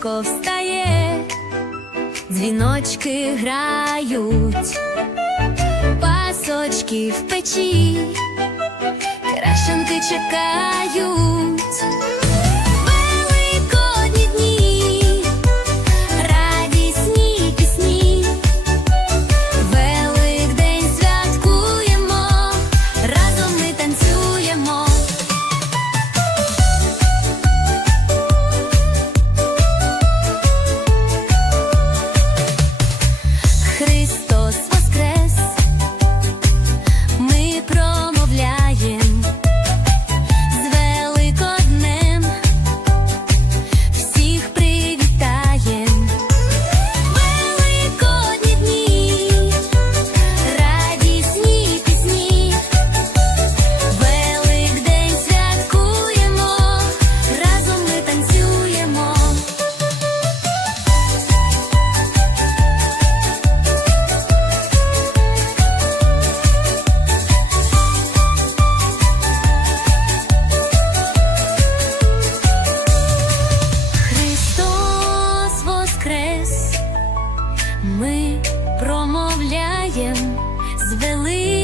сонечко встає, дзвіночки грають, пасочки в печі, крашенки чекають. граєм звели.